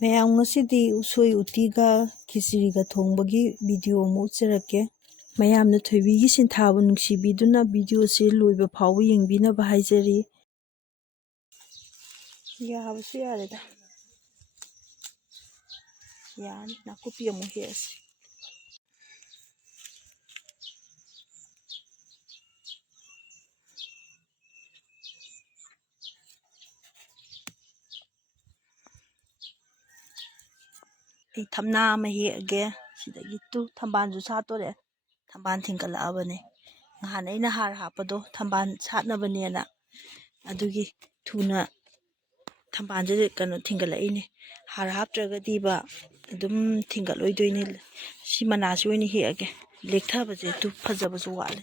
ꯃꯌꯥꯝ ꯉꯁꯤꯗꯤ ꯎꯁꯣꯏ ꯎꯇꯤꯒ ꯈꯤꯆꯤꯔꯤꯒ ꯊꯣꯡꯕꯒꯤ ꯚꯤꯗꯤꯑꯣ ꯑꯃ ꯎꯠꯆꯔꯛꯀꯦ꯫ ꯃꯌꯥꯝꯅ ꯊꯣꯏꯕꯤꯒꯤ ꯁꯤꯟꯊꯥꯕꯨ ꯅꯨꯡꯁꯤꯕꯤꯗꯨꯅ ꯚꯤꯗꯤꯑꯣꯁꯤ ꯂꯣꯏꯕ ꯐꯥꯎꯕ ꯌꯦꯡꯕꯤꯅꯕ ꯍꯥꯏꯖꯔꯤ꯫ ꯌꯥꯕꯁꯨ ꯌꯥꯔꯦꯗ꯫ ꯌꯥꯅꯤ ꯅꯥꯀꯨꯞꯄꯤ ꯑꯃꯨꯛ ꯍꯦꯛꯑꯁꯤ꯫ ꯑꯩ ꯊꯝꯅꯥ ꯑꯃ ꯍꯦꯛꯑꯒꯦ ꯁꯤꯗꯒꯤ ꯊꯝꯕꯥꯜꯁꯨ ꯁꯥꯠꯇꯣꯔꯦ꯫ ꯊꯝꯕꯥꯜ ꯊꯤꯡꯒꯠꯂꯛꯑꯕꯅꯦ ꯅꯍꯥꯟ ꯑꯩꯅ ꯍꯥꯔ ꯍꯥꯞꯄꯗꯣ ꯊꯝꯕꯥꯜ ꯁꯥꯠꯅꯕꯅꯦꯅ ꯑꯗꯨꯒꯤ ꯊꯨꯅ ꯊꯝꯕꯥꯜꯁꯦ ꯊꯤꯡꯒꯠꯂꯛꯏꯅꯦ꯫ ꯍꯥꯔ ꯍꯥꯞꯇ꯭ꯔꯒꯗꯤꯕ ꯑꯗꯨꯝ ꯊꯤꯡꯒꯠꯂꯣꯏꯗꯣꯏꯅꯤ꯫ ꯁꯤ ꯃꯅꯥꯁꯤ ꯑꯣꯏꯅ ꯍꯦꯛꯑꯒꯦ ꯂꯦꯛꯊꯕꯁꯦ ꯐꯖꯕꯁꯨ ꯋꯥꯠꯂꯦ꯫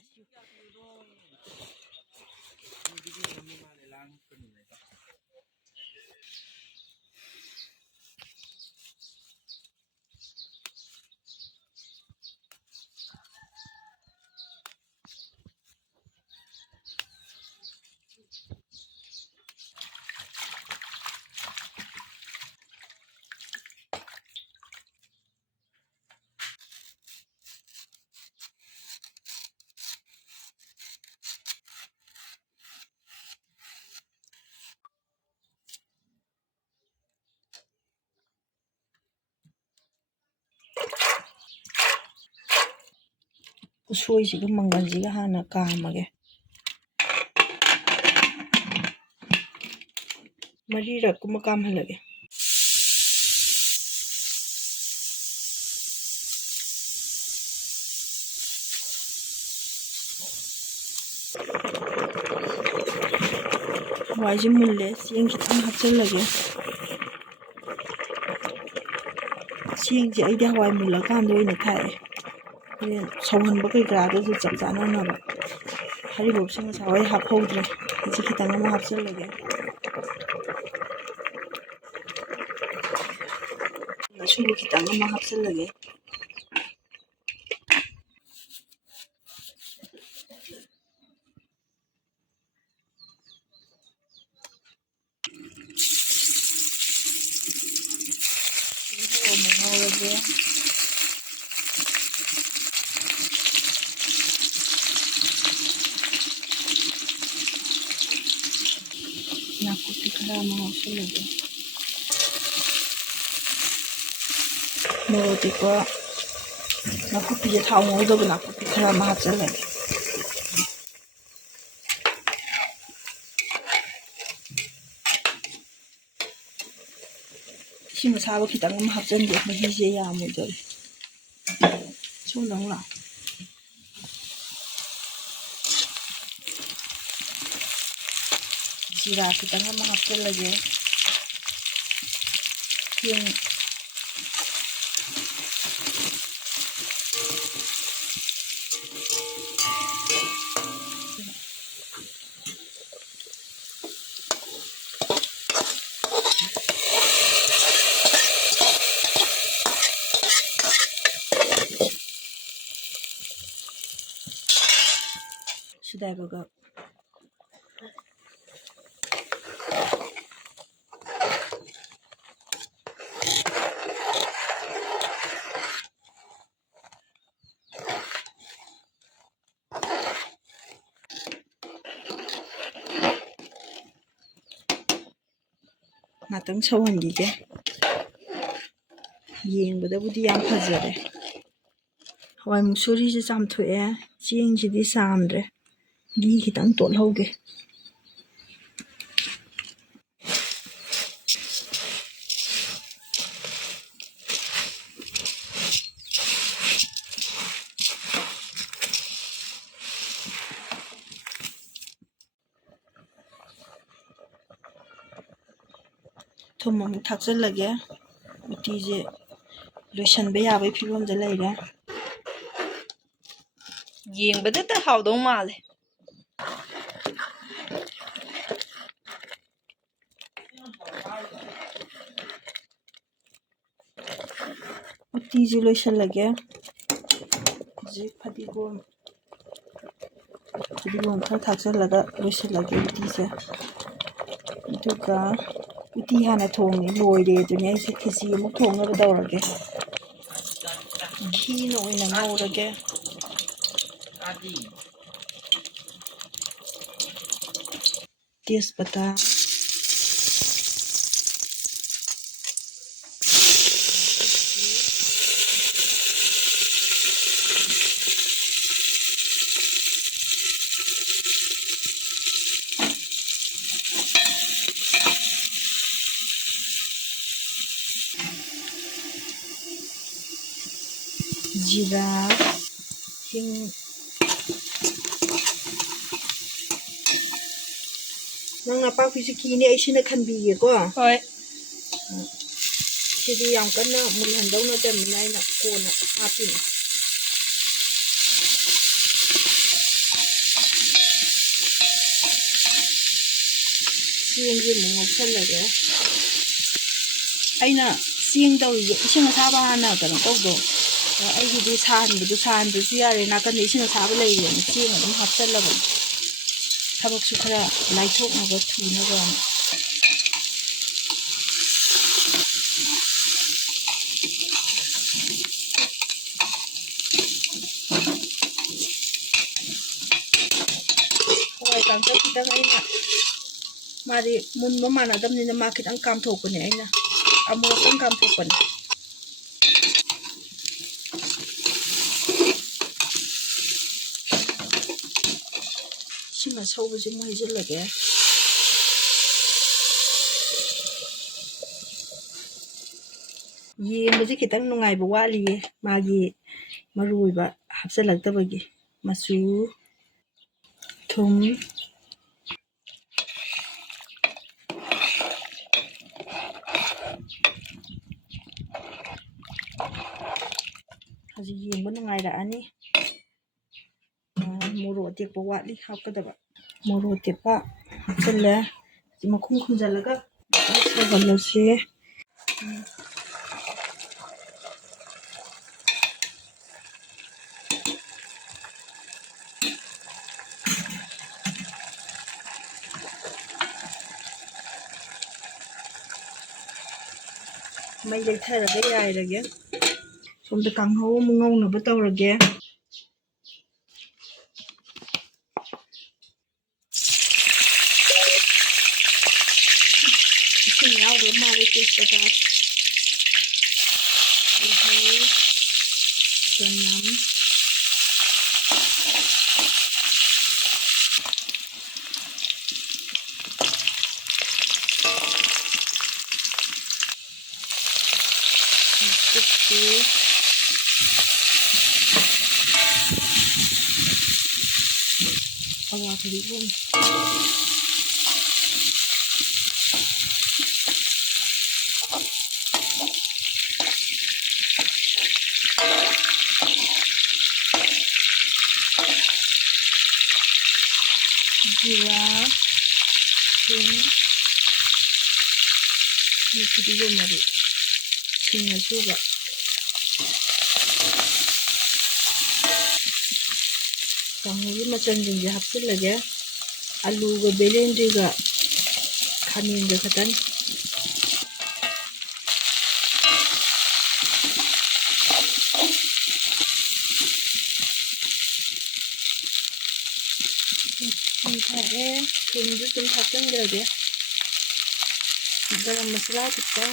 ꯎꯁꯣꯏꯁꯤꯒ ꯃꯪꯒꯟꯁꯤꯒ ꯍꯥꯟꯅ ꯀꯥꯝꯃꯒꯦ꯫ ꯃꯔꯤꯔꯛꯀꯨꯝꯕ ꯀꯥꯝꯍꯜꯂꯒꯦ꯫ ꯍꯋꯥꯏꯁꯦ ꯃꯨꯜꯂꯦ ꯆꯦꯡ ꯈꯤꯇꯪ ꯍꯥꯞꯆꯤꯜꯂꯒꯦ꯫ ꯆꯦꯡꯁꯦ ꯑꯩꯗꯤ ꯍꯋꯥꯏ ꯃꯨꯜꯂꯀꯥꯟꯗ ꯑꯣꯏꯅ ꯊꯥꯛꯑꯦ꯫ ꯍꯣꯔꯦꯟ ꯁꯧꯍꯟꯕ ꯀꯩꯀꯥꯗꯁꯨ ꯆꯞ ꯆꯥꯅꯅꯕ꯫ ꯍꯔꯤꯕꯣꯞꯁꯦ ꯉꯁꯥꯏꯋꯥꯏ ꯍꯥꯞꯍꯧꯗ꯭ꯔꯦ ꯍꯧꯖꯤꯛ ꯈꯤꯇꯪ ꯑꯃ ꯍꯥꯞꯆꯤꯜꯂꯒꯦ꯫ ꯃꯆꯨ ꯈꯤꯇꯪ ꯑꯃ ꯍꯥꯞꯆꯤꯜꯂꯒꯦ꯫ ꯑꯃꯨꯛ ꯉꯧꯔꯒꯦ꯫ ꯅꯥꯀꯨꯞꯄꯤ ꯈꯔ ꯑꯃ ꯍꯥꯞꯆꯤꯜꯂꯒꯦ꯫ ꯃꯣꯔꯣꯛ ꯑꯇꯦꯛꯄ ꯅꯥꯀꯨꯞꯄꯤꯁꯦ ꯊꯥꯎ ꯉꯧꯗꯕ ꯅꯥꯀꯨꯞꯄꯤ ꯈꯔ ꯑꯃ ꯍꯥꯞꯆꯤꯜꯂꯒꯦ꯫ ꯏꯁꯤꯡ ꯑꯁꯥꯕ ꯈꯤꯇꯪ ꯑꯃ ꯍꯥꯞꯆꯤꯟꯒꯦ ꯃꯍꯤꯁꯦ ꯌꯥꯝꯃꯣꯏꯗꯧꯔꯦ꯫ ꯁꯣꯝꯗ ꯑꯃꯨꯛ ꯂꯥꯛꯑꯣ꯫ ꯖꯤꯔꯥ ꯈꯤꯇꯪ ꯑꯃ ꯍꯥꯞꯆꯤꯜꯂꯒꯦ꯫ ꯆꯦꯡ ꯁꯨꯗꯥꯏꯕꯒ ꯉꯥꯛꯇꯪ ꯁꯧꯍꯟꯈꯤꯒꯦ꯫ ꯌꯦꯡꯕꯗꯕꯨꯗꯤ ꯌꯥꯝ ꯐꯖꯔꯦ꯫ ꯍꯋꯥꯏ ꯃꯨꯛꯁꯣꯔꯤꯁꯦ ꯆꯥꯝꯊꯣꯛꯑꯦ ꯆꯦꯡꯁꯤꯗꯤ ꯆꯥꯝꯗ꯭ꯔꯦ ꯘꯤ ꯈꯤꯇꯪ ꯇꯣꯠꯍꯧꯒꯦ꯫ ꯊꯨꯝ ꯑꯃꯨꯛ ꯊꯥꯛꯆꯤꯜꯂꯒꯦ꯫ ꯎꯇꯤꯁꯦ ꯂꯣꯏꯁꯤꯟꯕ ꯌꯥꯕꯒꯤ ꯐꯤꯕꯝꯗ ꯂꯩꯔꯦ꯫ ꯌꯦꯡꯕꯗꯇ ꯍꯥꯎꯗꯧ ꯃꯥꯜꯂꯦ꯫ ꯎꯇꯤꯁꯦ ꯂꯣꯏꯁꯤꯜꯂꯒꯦ꯫ ꯍꯧꯖꯤꯛ ꯐꯗꯤꯒꯣꯝ ꯈꯔ ꯊꯥꯛꯆꯤꯜꯂꯒ ꯂꯣꯏꯁꯤꯜꯂꯒꯦ ꯎꯇꯤꯁꯦ꯫ ꯑꯗꯨꯒ ꯎꯇꯤ ꯍꯥꯟꯅ ꯊꯣꯡꯉꯦ ꯂꯣꯏꯔꯦ ꯑꯗꯨꯅꯦ ꯑꯩꯁꯦ ꯈꯦꯆꯤ ꯑꯃꯨꯛ ꯊꯣꯡꯅꯕ ꯇꯧꯔꯒꯦ ꯘꯤꯅ ꯑꯣꯏꯅ ꯉꯧꯔꯒꯦ ꯇꯦꯖꯄꯇꯥ ꯖꯤꯔꯥ ꯍꯤꯡ ꯅꯪ ꯅꯄꯥꯛꯄꯤꯁꯨ ꯀꯤꯅꯤ ꯑꯩ ꯁꯤꯅ ꯈꯟꯕꯤꯒꯦꯀꯣ ꯍꯣꯏ ꯁꯤꯗꯤ ꯌꯥꯝ ꯀꯟꯅ ꯃꯨꯜꯍꯟꯗꯧ ꯅꯠꯇꯕꯅꯤꯅ ꯑꯩꯅ ꯀꯣꯟꯅ ꯍꯥꯞꯄꯤꯅꯦ ꯆꯦꯡꯁꯦ ꯑꯃꯨꯛ ꯉꯧꯁꯜꯂꯒꯦ ꯑꯩꯅ ꯆꯦꯡ ꯇꯧꯔꯤꯁꯦ ꯏꯁꯤꯡ ꯑꯁꯥꯕ ꯍꯥꯟꯅ ꯀꯩꯅꯣ ꯇꯧꯗꯣ ꯑꯩꯒꯤꯗꯤ ꯁꯥꯍꯟꯕꯁꯨ ꯌꯥꯔꯦ ꯅꯥꯀꯟꯗ ꯏꯁꯤꯡ ꯑꯁꯥꯕ ꯂꯩꯔꯦꯅ ꯆꯦꯡ ꯑꯗꯨꯝ ꯍꯥꯞꯆꯜꯂꯕꯅꯤ ꯊꯕꯛꯁꯨ ꯈꯔ ꯂꯥꯏꯊꯣꯛꯅꯕ ꯊꯨꯅꯕ ꯍꯋꯥꯏ ꯀꯥꯡꯇꯛ ꯈꯤꯇꯪ ꯑꯩꯅ ꯃꯥꯗꯤ ꯃꯨꯟꯕ ꯃꯥꯟꯅꯗꯕꯅꯤꯅ ꯃꯥ ꯈꯤꯇꯪ ꯀꯥꯝꯊꯣꯛꯄꯅꯦ ꯑꯩꯅ ꯑꯃꯨꯔꯛꯇꯪ ꯀꯥꯝꯊꯣꯛꯄꯅꯦ ꯏꯁꯤꯡ ꯑꯁꯧꯕꯁꯤ ꯑꯃꯨꯛ ꯍꯩꯖꯤꯜꯂꯒꯦ ꯌꯦꯡꯕꯁꯦ ꯈꯤꯇꯪ ꯅꯨꯡꯉꯥꯏꯕ ꯋꯥꯠꯂꯤꯌꯦ ꯃꯥꯒꯤ ꯃꯔꯨ ꯑꯣꯏꯕ ꯍꯥꯞꯆꯤꯜꯂꯛꯇꯕꯒꯤ ꯃꯆꯨ ꯊꯨꯝ ꯍꯧꯖꯤꯛ ꯌꯦꯡꯕ ꯅꯨꯡꯉꯥꯏꯔꯛꯑꯅꯤ ꯃꯣꯔꯣꯛ ꯑꯇꯦꯛꯄ ꯋꯥꯠꯂꯤ ꯍꯥꯞꯀꯗꯕ ꯃꯣꯔꯣꯛ ꯑꯇꯦꯛꯄ ꯍꯥꯞꯆꯤꯜꯂꯦ ꯃꯈꯨꯝ ꯈꯨꯝꯖꯤꯜꯂꯒ ꯁꯧꯍꯜꯂꯁꯤ ꯃꯩ ꯂꯩꯊꯔꯒ ꯌꯥꯏꯔꯒꯦ ꯁꯣꯝꯗ ꯀꯥꯡꯍꯧ ꯑꯃꯨꯛ ꯉꯧꯅꯕ ꯇꯧꯔꯒꯦ 이렇게 야구 엄마를 뜯어다 이거 그냥 뜯기 그리고 지라 그리고 말이 징을 수박 강물이 맞췄는지 합칠라게 알루가 베렌디가 가는데 가단 이탈에 돈도 좀 작성되게 garam masala kita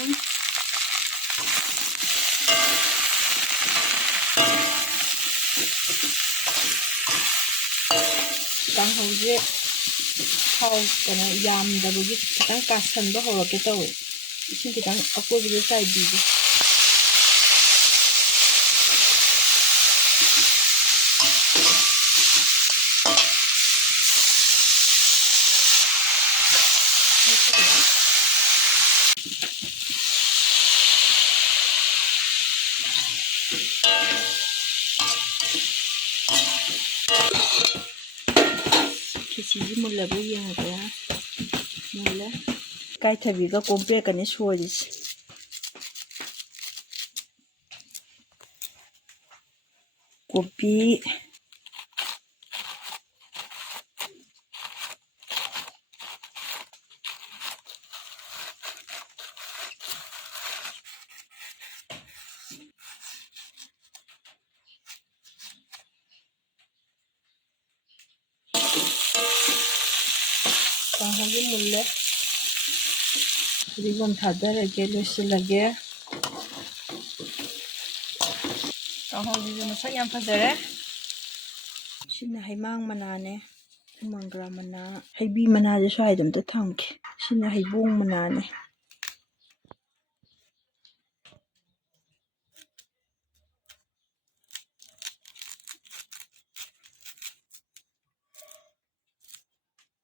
강호제 thau kana yamdabagi khitang kasanba horake tawe isin khitang akobido saibige kichiji mullabu yanga mulla kai thabiga kompe kane soris kopi ꯀꯥꯡꯍꯧꯒꯤ ꯃꯨꯜꯂꯦ ꯐꯗꯤꯒꯣꯝ ꯊꯥꯗꯔꯒꯦ ꯂꯣꯏꯁꯤꯜꯂꯒꯦ ꯀꯥꯡꯍꯧꯁꯤꯁꯨ ꯃꯁꯛ ꯌꯥꯝ ꯐꯖꯔꯦ ꯁꯤꯅ ꯍꯩꯃꯥꯡ ꯃꯅꯥꯅꯦ ꯃꯪꯒ꯭ꯔꯥ ꯃꯅꯥ ꯍꯩꯕꯤ ꯃꯅꯥꯁꯦ ꯁ꯭ꯋꯥꯏꯗ ꯑꯝꯇ ꯊꯝꯒꯦꯁꯤꯅ ꯍꯩꯕꯣꯡ ꯃꯅꯥꯅꯦ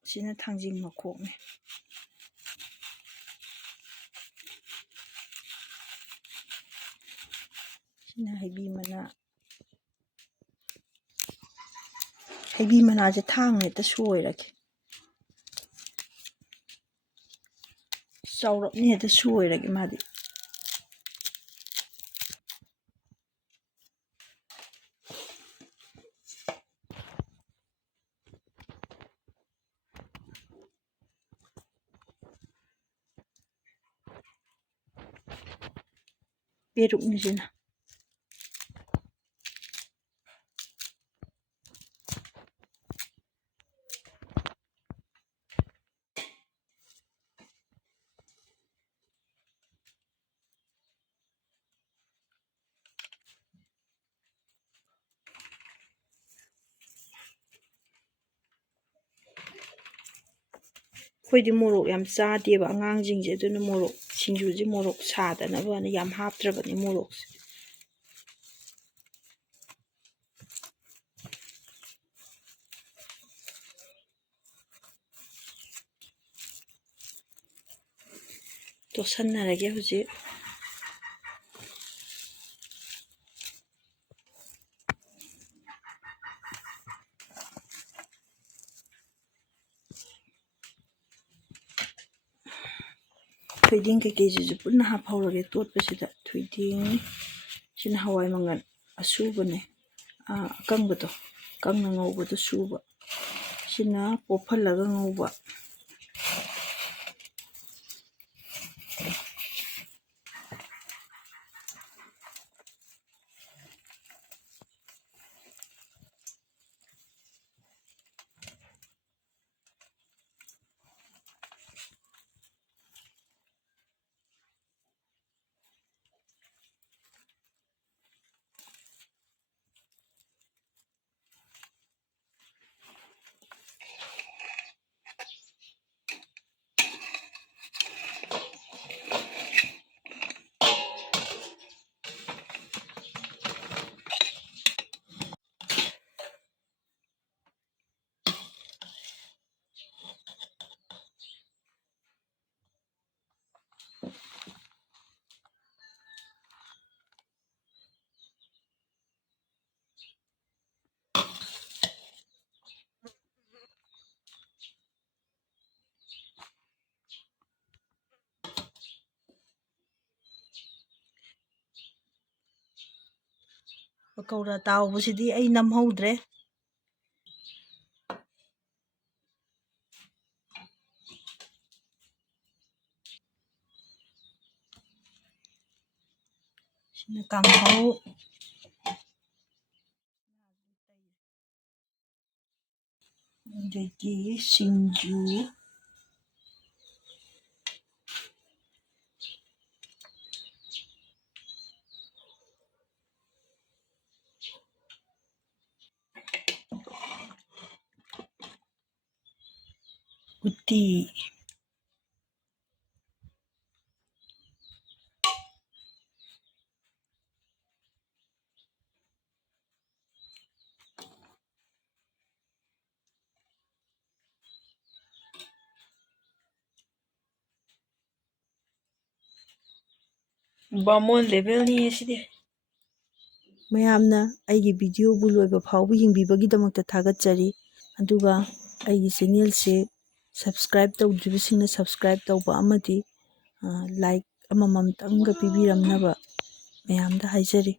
ꯁꯤꯅ ꯊꯥꯡꯖꯤꯡ ꯃꯈꯣꯛꯅꯦ ꯁꯤꯅ ꯍꯩꯕꯤ ꯃꯅꯥ ꯍꯩꯕꯤ ꯃꯅꯥꯁꯦ ꯊꯥꯡꯅ ꯍꯦꯛꯇ ꯁꯣꯏꯔꯒꯦ ꯆꯥꯎꯔꯞꯅ ꯍꯦꯛꯇ ꯁꯣꯏꯔꯒꯦ ꯃꯥꯗꯤ ꯄꯦꯔꯨꯛꯅꯤꯁꯤꯅ ꯑꯩꯈꯣꯏꯗꯤ ꯃꯣꯔꯣꯛ ꯌꯥꯝ ꯆꯥꯗꯦꯕ ꯑꯉꯥꯡꯁꯤꯡꯁꯦ ꯑꯗꯨꯅ ꯃꯣꯔꯣꯛ ꯁꯤꯡꯖꯨꯁꯦ ꯃꯣꯔꯣꯛ ꯁꯥꯗꯅꯕꯅ ꯌꯥꯝ ꯍꯥꯞꯇ꯭ꯔꯕꯅꯤ ꯃꯣꯔꯣꯛꯁꯦ ꯇꯣꯠꯁꯟꯅꯔꯒꯦ ꯍꯧꯖꯤꯛ ꯊꯣꯏꯗꯤꯡ ꯀꯩꯀꯩꯁꯤꯁꯨ ꯄꯨꯟꯅ ꯍꯥꯞꯍꯧꯔꯒꯦ ꯇꯣꯠꯄꯁꯤꯗ ꯊꯣꯏꯗꯤꯡ ꯁꯤꯅ ꯍꯋꯥꯏ ꯃꯪꯒꯜ ꯑꯁꯨꯕꯅꯦ ꯑꯀꯪꯕꯗꯣ ꯀꯪꯅ ꯉꯧꯕꯗꯣ ꯁꯨꯕ ꯁꯤꯅ ꯄꯣꯞꯍꯜꯂꯒ ꯉꯧꯕ ꯄꯀꯧꯔꯥ ꯇꯥꯎꯕꯁꯤꯗꯤ ꯑꯩ ꯅꯝꯍꯧꯗ꯭ꯔꯦ ꯁꯤꯅ ꯀꯥꯡꯍꯧ ꯑꯗꯒꯤ ꯁꯤꯡꯖꯨ ꯎꯇꯤ ꯕꯥꯃꯣꯟ ꯂꯦꯚꯦꯜꯅꯤ ꯁꯤꯗꯤ ꯃꯌꯥꯝꯅ ꯑꯩꯒꯤ ꯚꯤꯗꯤꯑꯣꯕꯨ ꯂꯣꯏꯕ ꯐꯥꯎꯕ ꯌꯦꯡꯕꯤꯕꯒꯤꯗꯃꯛꯇ ꯊꯥꯒꯠꯆꯔꯤ ꯑꯗꯨꯒ ꯑꯩꯒꯤ ꯆꯦꯅꯦꯜꯁꯦ ꯁꯕꯁꯀ꯭ꯔꯥꯏꯕ ꯇꯧꯗ꯭ꯔꯤꯕꯁꯤꯡꯅ ꯁꯕꯁꯀ꯭ꯔꯥꯏꯕ ꯇꯧꯕ ꯑꯃꯗꯤ ꯂꯥꯏꯛ ꯑꯃꯃꯝꯇꯪꯒ ꯄꯤꯕꯤꯔꯝꯅꯕ ꯃꯌꯥꯝꯗ ꯍꯥꯏꯖꯔꯤ